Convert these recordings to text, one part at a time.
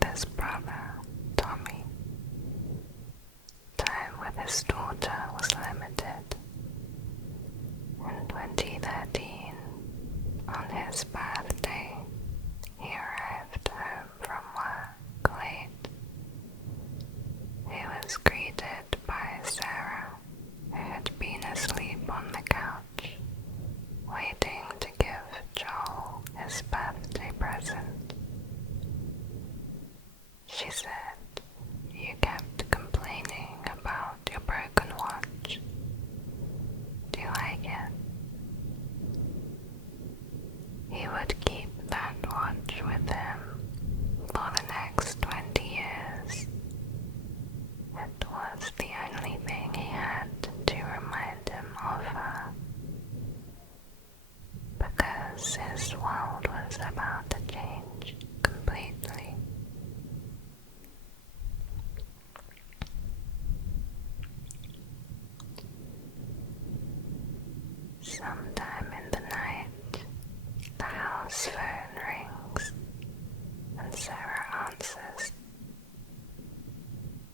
with his brother, Tommy. Time with his daughter was limited. In 2013, on his birthday, he arrived home from work late. He was greeted by Sarah, who had been asleep on the couch, waiting to give Joel his birthday present. She said, "You kept complaining about your broken watch. Do you like it?" He would keep that watch with him for the next 20 years. It was the only thing he had to remind him of her, because his world was about to change completely. Sometime in the night, the house phone rings, and Sarah answers.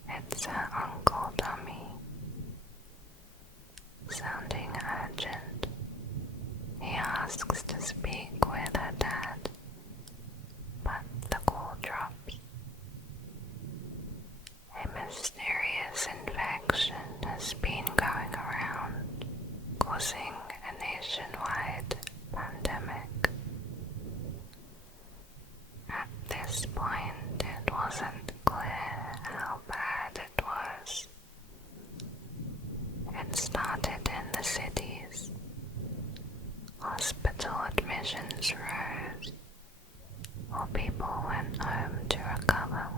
It's her Uncle Tommy. Sounding urgent, he asks to speak with her dad, but the call drops. A mysterious infection has been going around, causing a nationwide pandemic. At this point, it wasn't clear how bad it was. It started in the cities. Hospital admissions rose, while people went home to recover.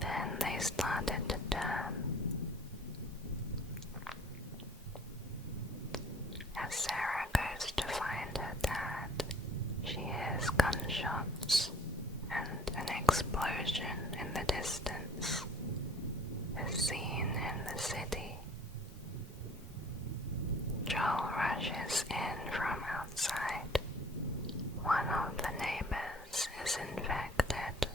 Then they started to turn. As Sarah goes to find her dad, she hears gunshots and an explosion in the distance, a scene in the city. Joel rushes in from outside. One of the neighbors is infected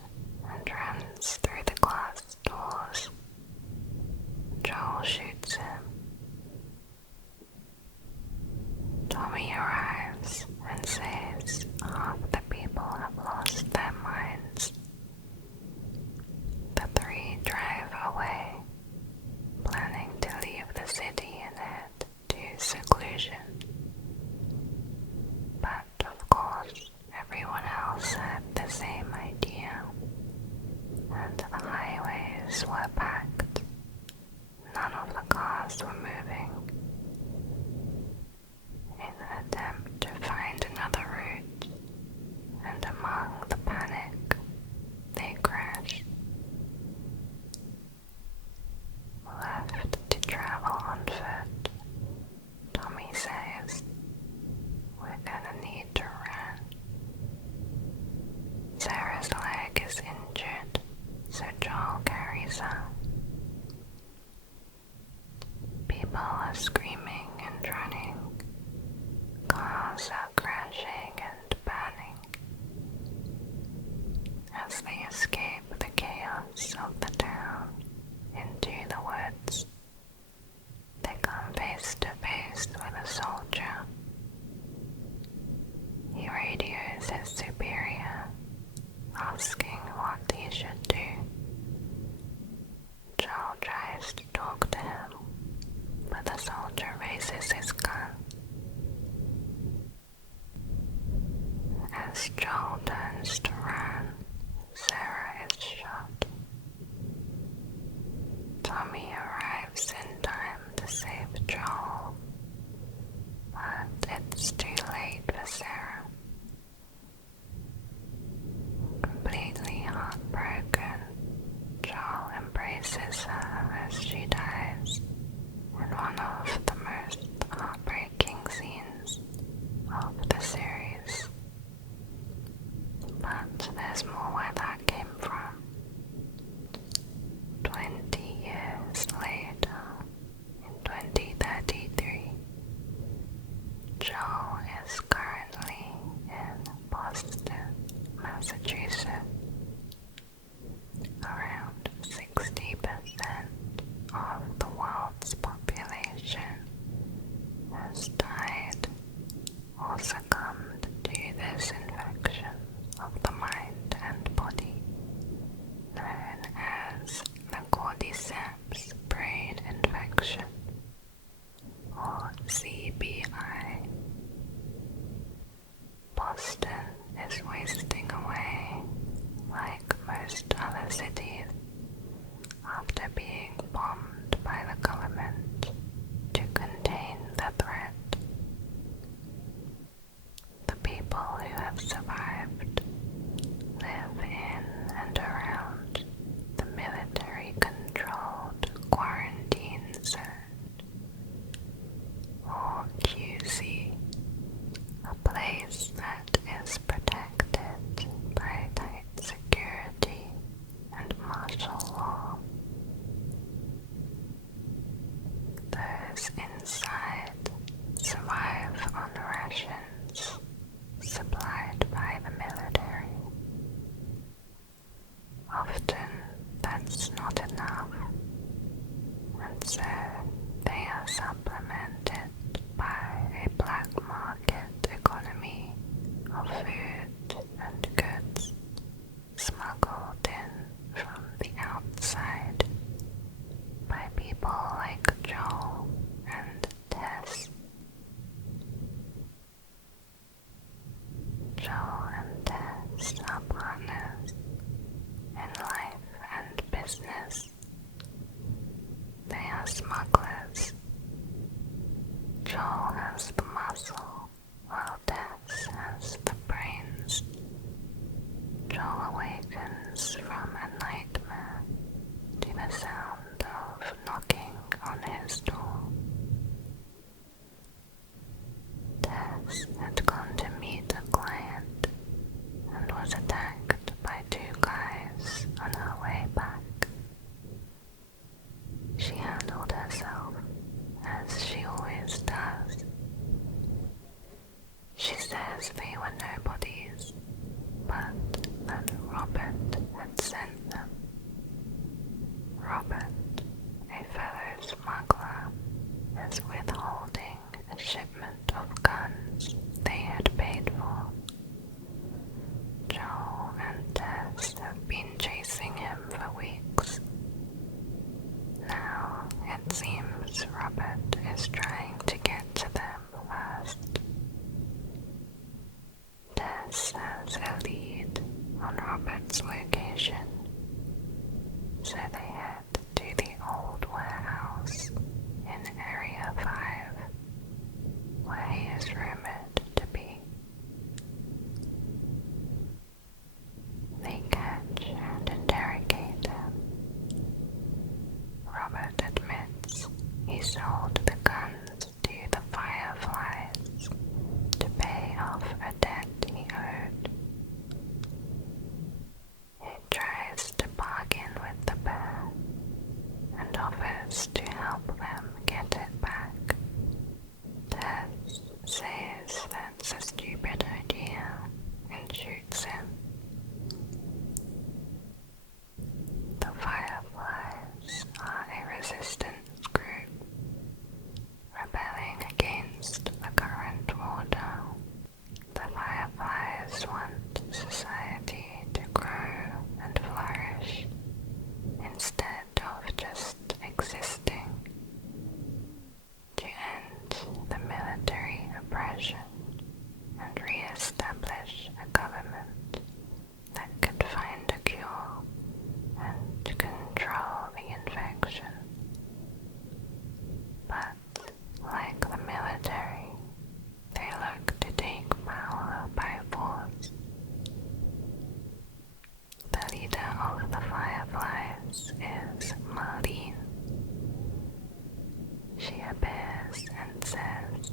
and runs through the glass doors. Joel shoots him. Tommy arrives and says half the people have lost their minds. The three drive away, planning to leave the city and head to seclusion. But of course, everyone else had the same idea, and the highways were packed. None of the cars were moving. In an attempt to find another route, and among the panic, they crash. Left to travel on foot, Tommy says, "We're gonna need to run." Sarah's leg is injured, so Joel carries her. People are screaming and running. Cars are crashing and burning. As they escape the chaos of the town into the woods, they come face to face with a soldier. He radios his superior, asking what he should do. Joel tries to talk to him, but the soldier raises his gun. As Joel turns to run, Sarah is shot. Tommy arrives in time to save Joel, but it's too late for Sarah. Completely heartbroken, Joel embraces her as she dies in one of the most heartbreaking scenes of the series. But there's more where that came from. 20 years later, in 2033, Joel is currently in Boston, Massachusetts. Often that's not enough, and so they are supplemented by a black market economy of food and goods smuggled in from the outside by people like Joel and Tess. Joel and Tess are partners in life and business. They are smugglers. Joel has the muscle, while Tess has the brains. Joel awakens from a nightmare to the sound of knocking on his door. Tess had gone to meet a client and was attacked by two guys on her way back. She handled herself as she always does. She says they were nobodies, but that Robert had sent them. Robert, a fellow smuggler, is withholding a shipment of guns they had paid for. Joel and Tess have been chasing him for weeks. Now it seems Robert is trying to get to them first. Tess has a lead on Robert's location, so they head to the old warehouse in Area 5, where he is rumored to be. They catch and interrogate him. Robert admits he sold the guns to the Fireflies to pay off a debt he owed. He tries to bargain with the pair and offers to help them get it back. Tess says that's a stupid idea and shoots him. The Fireflies are a resistance group, rebelling against the current order. The Fireflies want society to grow and flourish instead of just existing. To end the military oppression and re-establish a government that could find a cure and control the infection. But, like the military, they look to take power by force. The leader of the Fireflies is Marlene. She appears and says,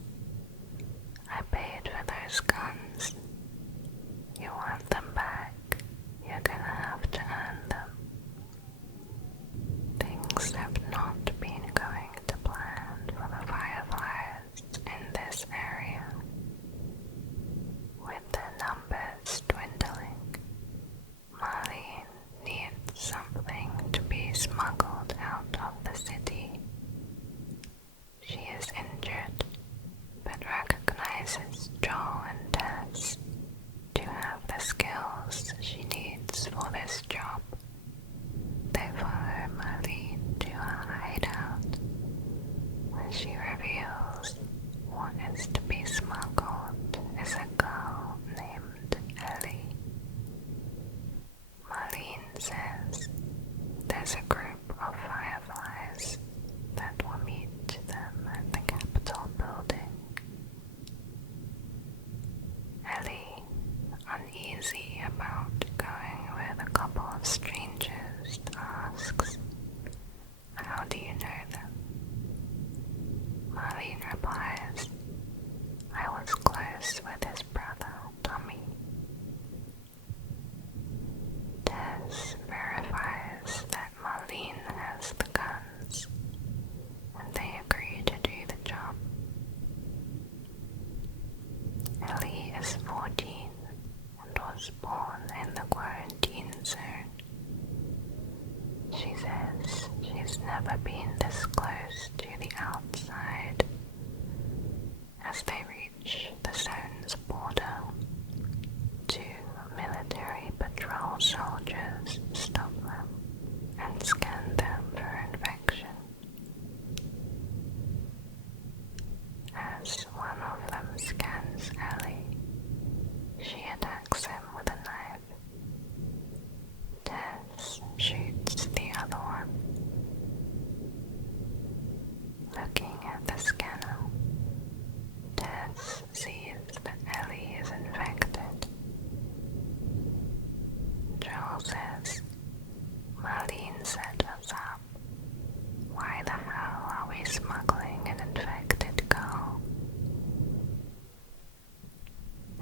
"I paid for those guns. You want them back, you're gonna have to earn them." Things have not been going to plan for the Fireflies in this area. With their numbers dwindling, Marlene needs something to be smuggled out of the city. She is injured, but recognizes Joel and Tess to have the skills she needs for this job. They follow Marlene to her hideout, where she reveals what is to be smuggled is a girl named Ellie. Marlene says there's a group of Fireflies that will meet them at the Capitol building. Ellie, uneasy about going with a couple of strangers, asks, "How do you know them?" Marlene replies, "I was close with his brother, Tommy." Tess verifies that Marlene has the guns, and they agree to do the job. Ellie is 14 and was born in the quarantine zone sources, Marlene set us up. Why the hell are we smuggling an infected girl?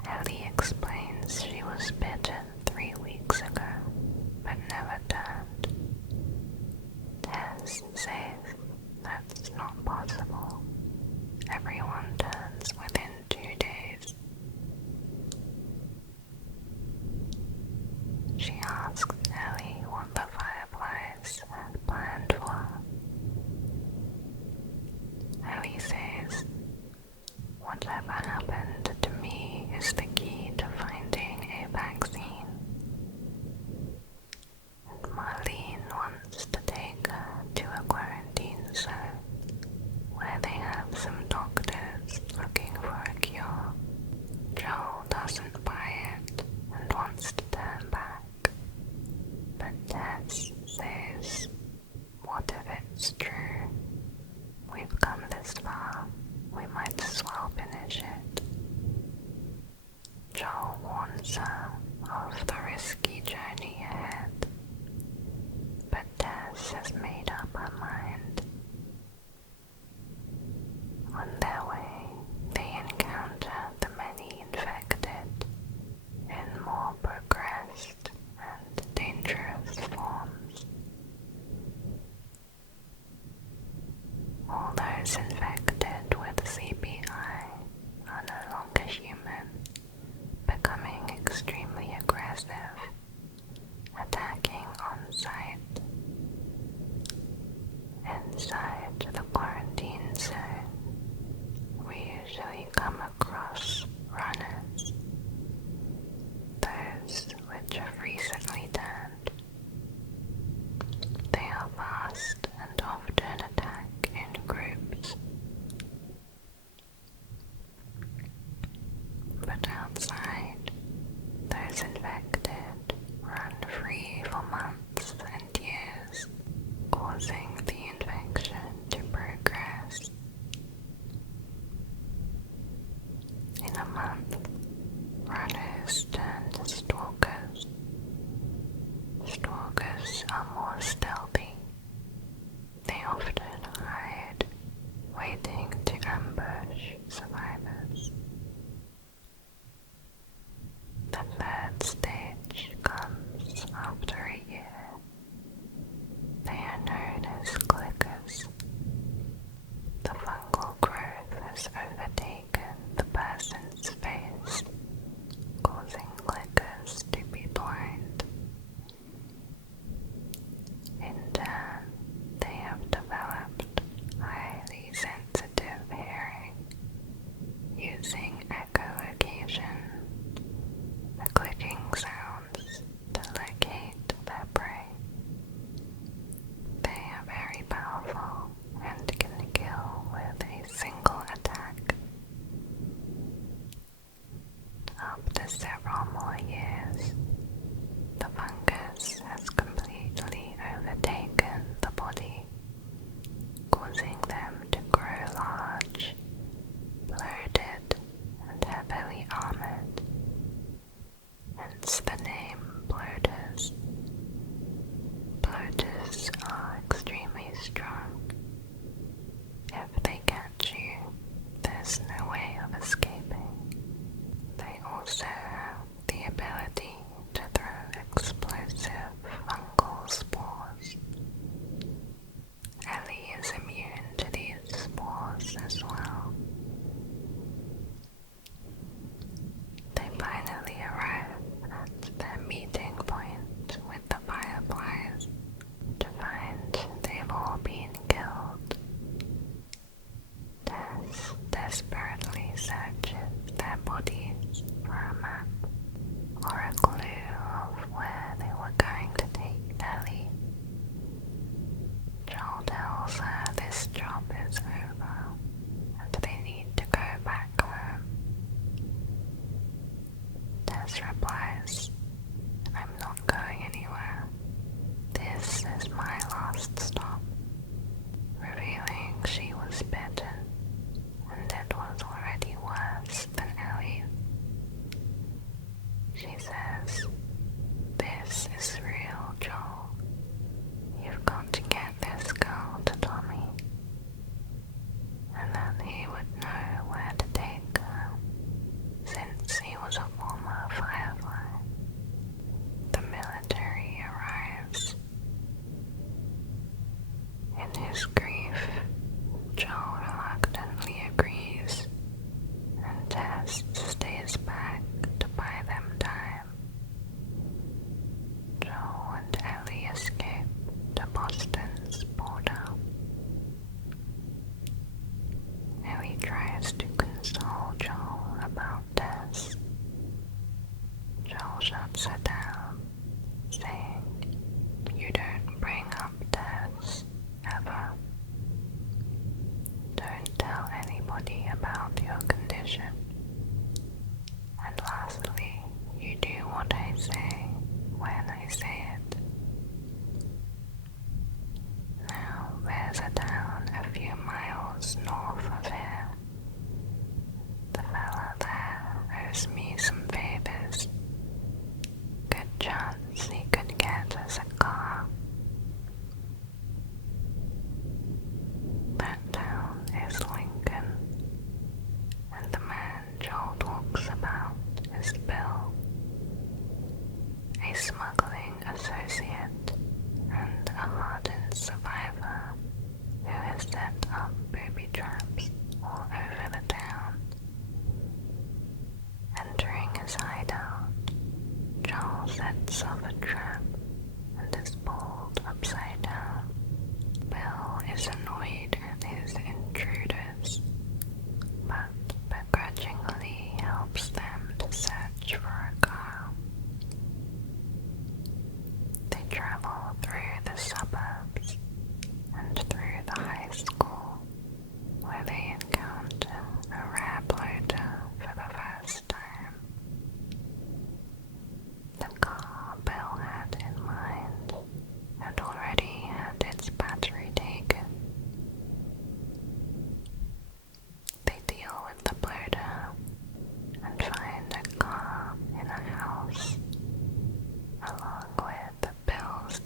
Ellie explains she was bitten 3 weeks ago, but never turned. Tess says that's not possible. Everyone turns within 2 days. She asks Ellie what the Fireflies had planned for her. Ellie says, "Whatever happened to me is the key to finding a vaccine." And Marlene wants to take her to a quarantine zone where they have some doctors looking for a cure. Joel doesn't buy it and wants to turn back. But Tess says, "What if it's true? We've come this far, we might as well finish it." Joel warns her of the risky journey ahead, but Tess has made up her mind. On their way, they encounter the many infected in more progressed and dangerous forms. All those infected with CPI are no longer human, becoming extremely aggressive, attacking on sight. Inside the quarantine zone, we usually come across runners, those which have recently turned. They are fast and often attack in groups. But outside, those infected run free for months and years, causing the infection to progress. In a month, runners turn to stalkers. Stalkers are more stealthy. They often hide, waiting to ambush survivors. The third stage comes after a year. They are known as clickers. The fungal growth has overtaken the person's face, causing clickers to be blind. In turn, they have developed trap and is pulled upside down. Bill is annoyed at his intruders, but begrudgingly helps them to search for a car. They travel through the suburbs and through the high school, where they encounter a rare bloater for the first time. The car Bill had in mind had already had its battery taken. They deal with the bloater and find a car in a house, along with Bill's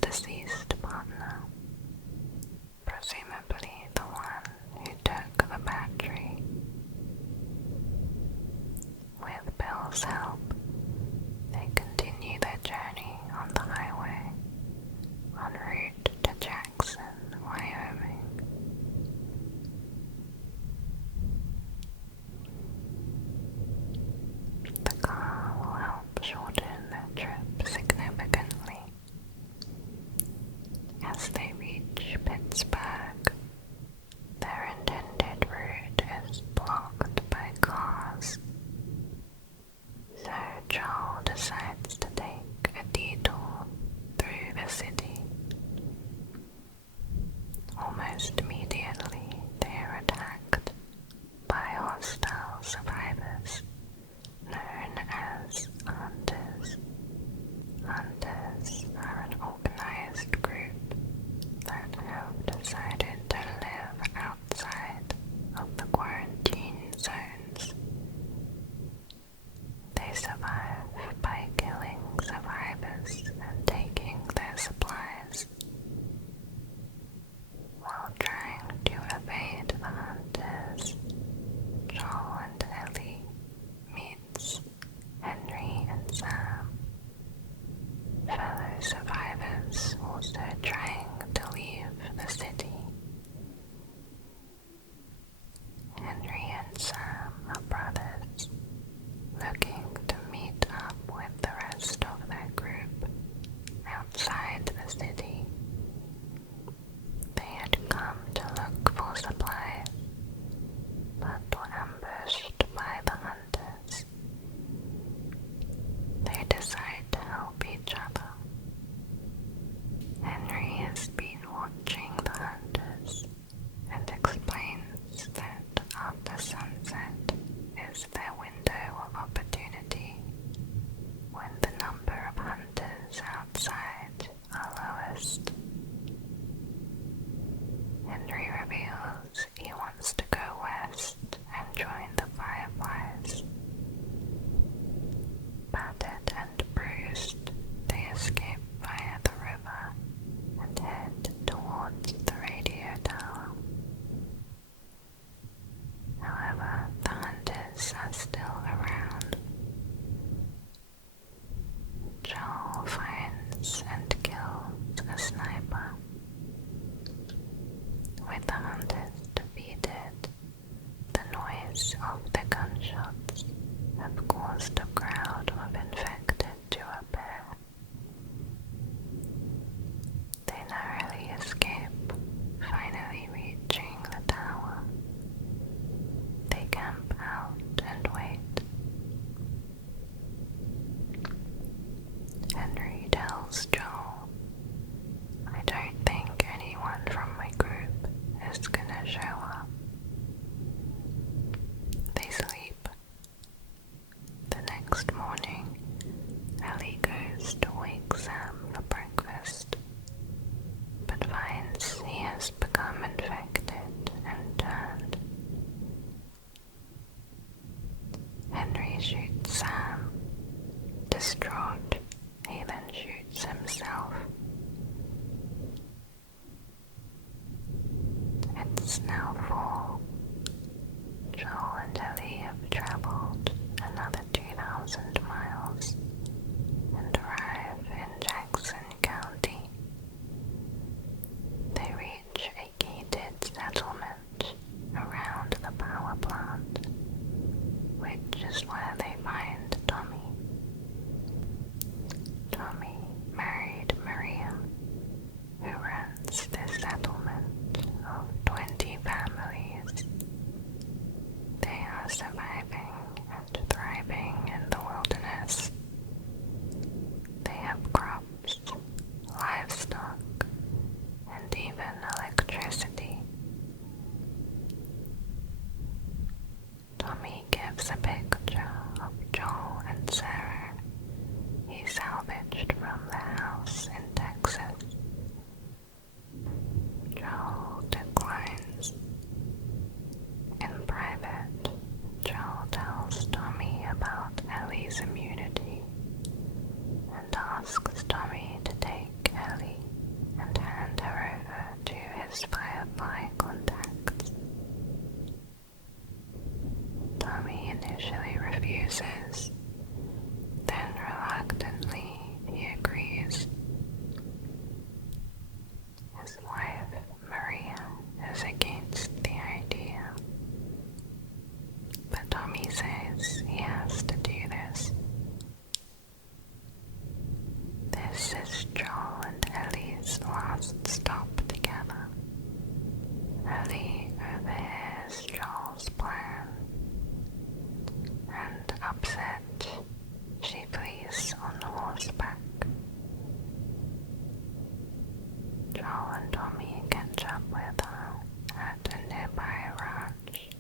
Joel and Tommy catch up with her at a nearby ranch.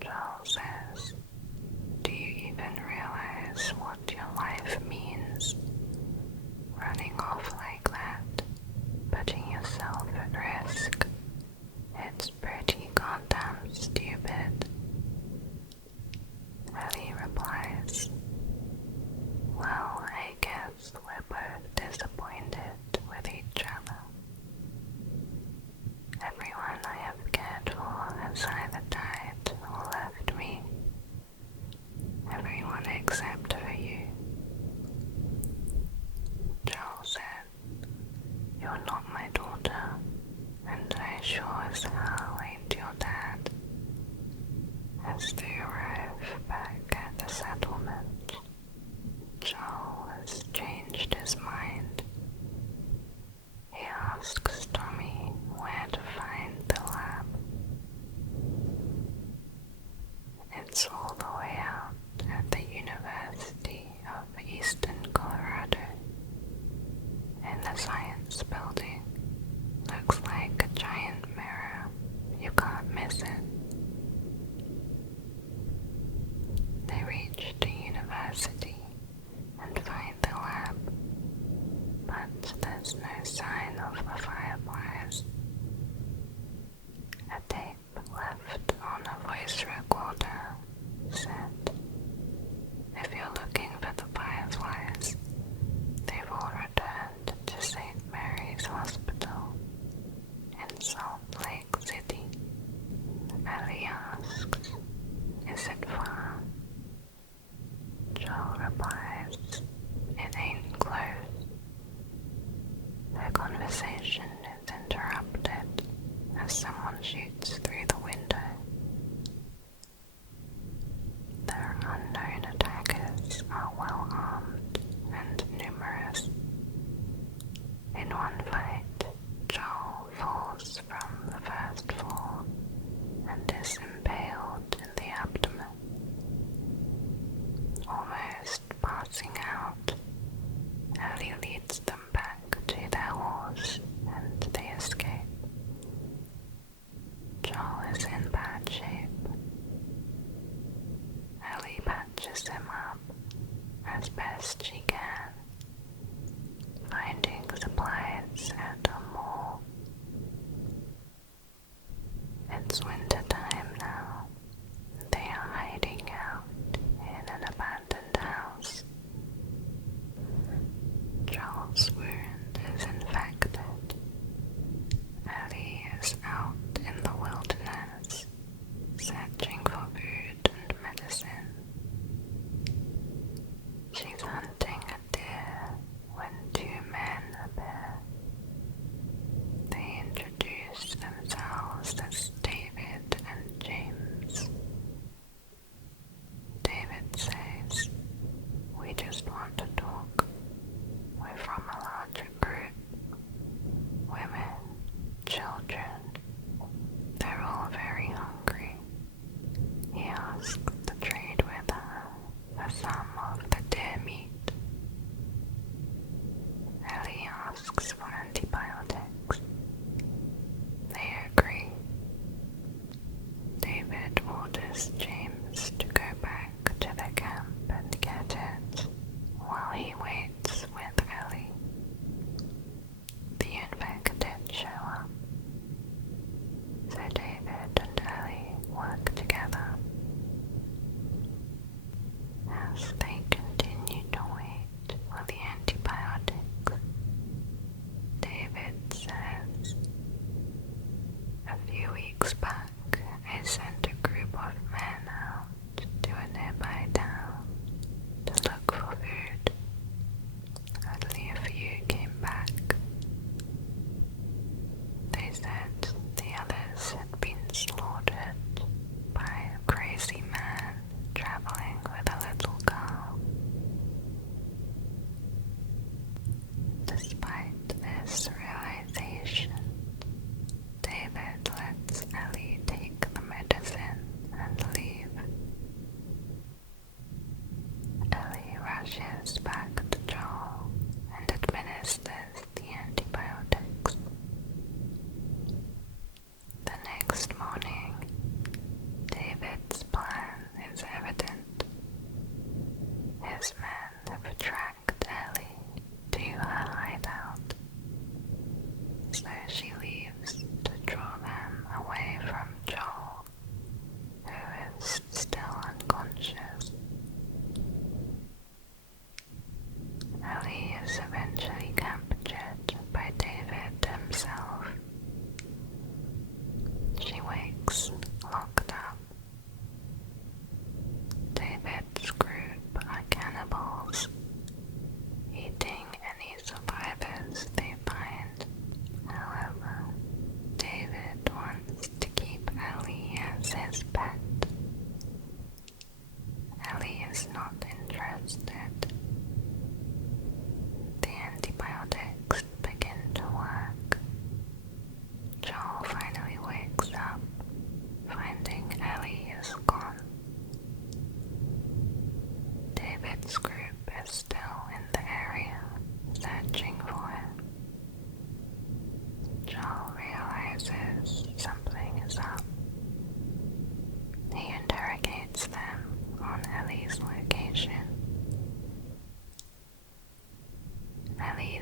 Joel says, "Do you even realize what your life means? Running off like that, putting yourself at risk. It's pretty goddamn stupid." Ellie replies, "Well, I guess we're both disappointed with each other. Everyone I have cared for has either died or left me. Everyone except for you." Joel said, "You're not my daughter, and I sure as hell ain't your dad." As they arrive back at the settlement, Joel has changed his mind. He asks Tommy where to find the lab. It's all the way out at the University of Eastern Colorado. In the science building. Looks like a giant mirror. You can't miss it. They reach the university and find the lab, but there's no sign of the fireflies. A tape left on a voice recorder said, "If you're looking for the fireflies, they've all returned to St. Mary's Hospital."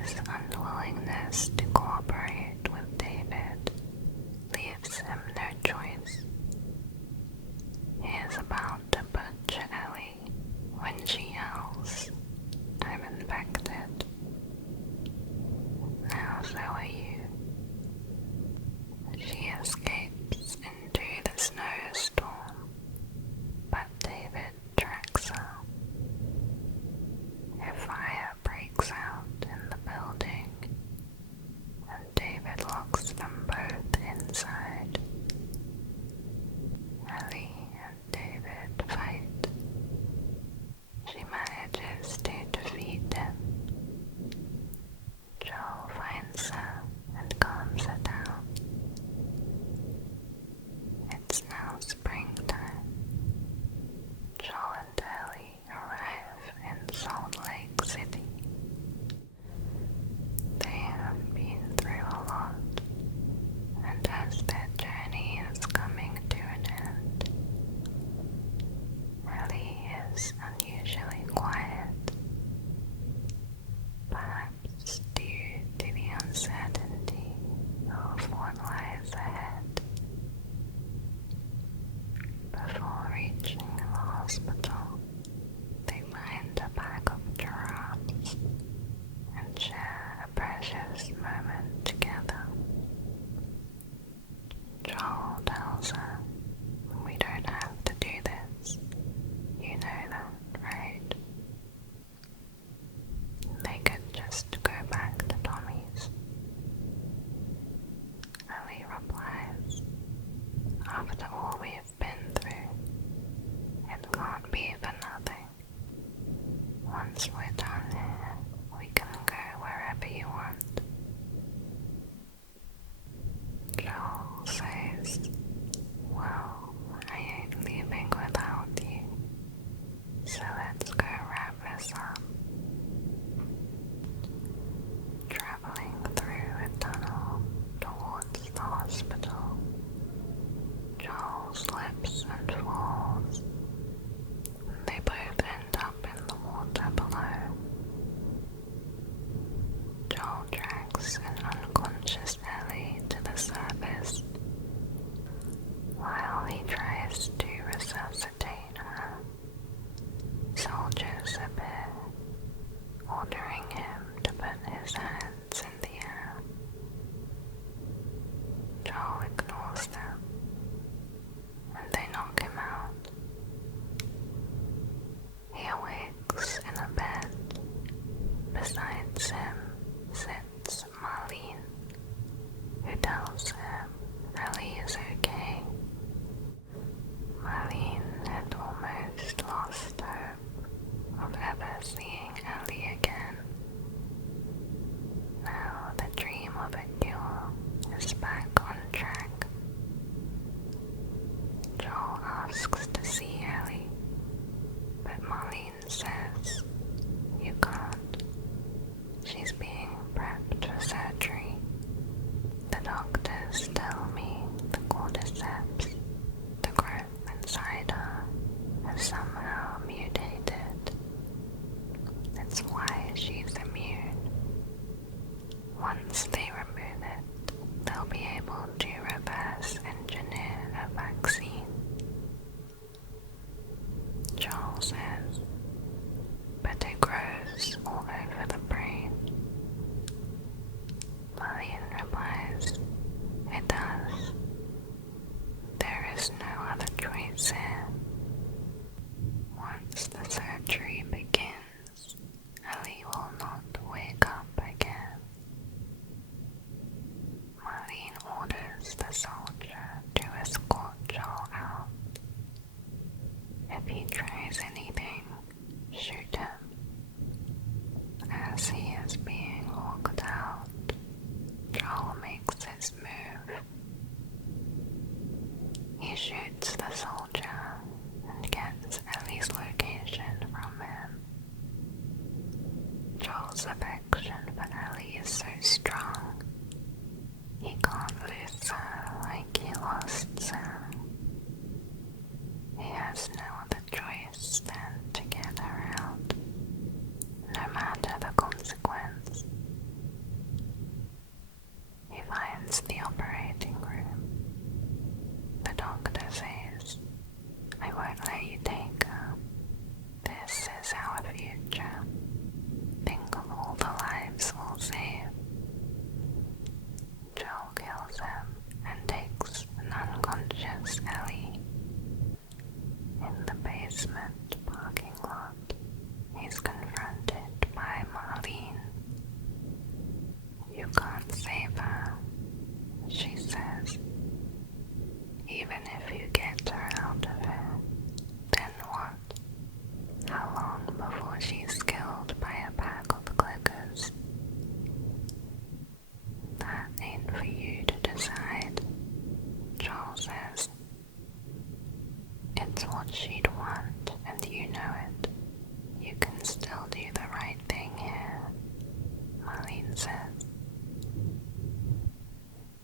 Ellie's unwillingness to cooperate with David leaves him no choice. He is about to butcher Ellie when she yells, "I'm infected." Now so are you. She escapes into the snowstorm, but David tracks her. A fire breaks out in the building, and David locks them both inside. Ellie and David fight. She manages to defeat him. Joel finds her and calms her down. It's now springtime. Joel and Ellie arrive in Salt Lake City. They have been through a lot, and as their journey is coming to an end, Ellie is unusually quiet, perhaps due to the uncertainty of what lies ahead. Before reaching the hospital, they find a pack of giraffes and share a precious moment together. Joel tells her, "We don't have to do this. You know that, right?" They could just go back to Tommy's. Ellie replies, "After all we've been through, it can't be for nothing. Once we're done here, we can go wherever you want." Joel says, "Well, I ain't leaving without you, so let's go wrap this up." Traveling through a tunnel towards the hospital, Joel slips and falls. They both end up in the water below. Joel drags an unconscious Ellie to the surface, while he tries to resuscitate her. Soldiers appear, ordering him to put his hands in the air. Joel ignores them, and they knock him out. He awakes in a bed. Besides him sits Marlene, who tells him Ellie is okay. Marlene had almost lost hope of ever seeing Ellie again. Now the dream of a cure is back on track. Joel asks to see Ellie, but Marlene says, "You can't. She's being prepped for surgery. The doctors tell me the cordyceps, the growth inside her, has somehow mutated. That's why she's immune. Once they remove it, they'll be able to reverse engineer a vaccine." Joel says, "But it grows all over the brain." Marlene replies, "It does. There is no other choice here." Once the surgery begins, Ellie will not wake up again. Marlene orders the soldier to escort can't save her, she says. Even if you get her out of it, then what? How long before she's killed by a pack of clickers? That ain't for you to decide, Joel says. It's what she'd want, and you know it. You can still do the right thing here, Marlene says.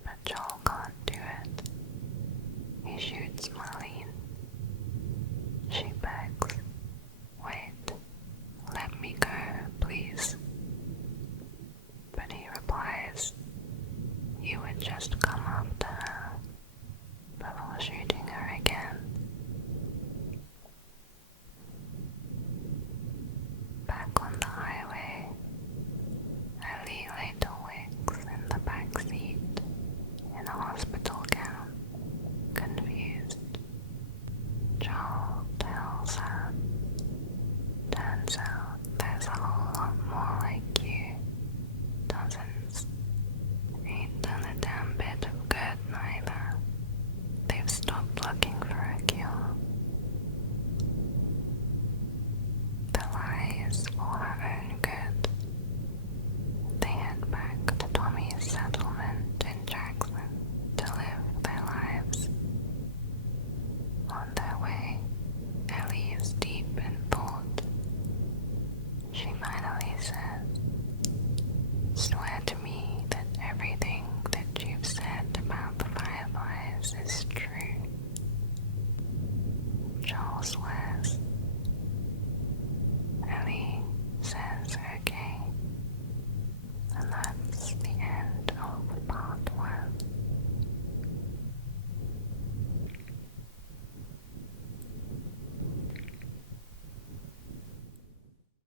But Joel can't do it. He shoots Marlene. She begs, "Wait, let me go, please." But he replies, "You would just come up to her," before shooting her again. Back on the highway, Ellie later wakes in the back seat in a hospital gown, confused. Joel tells her, "Turns out there's a whole lot more like you. Doesn't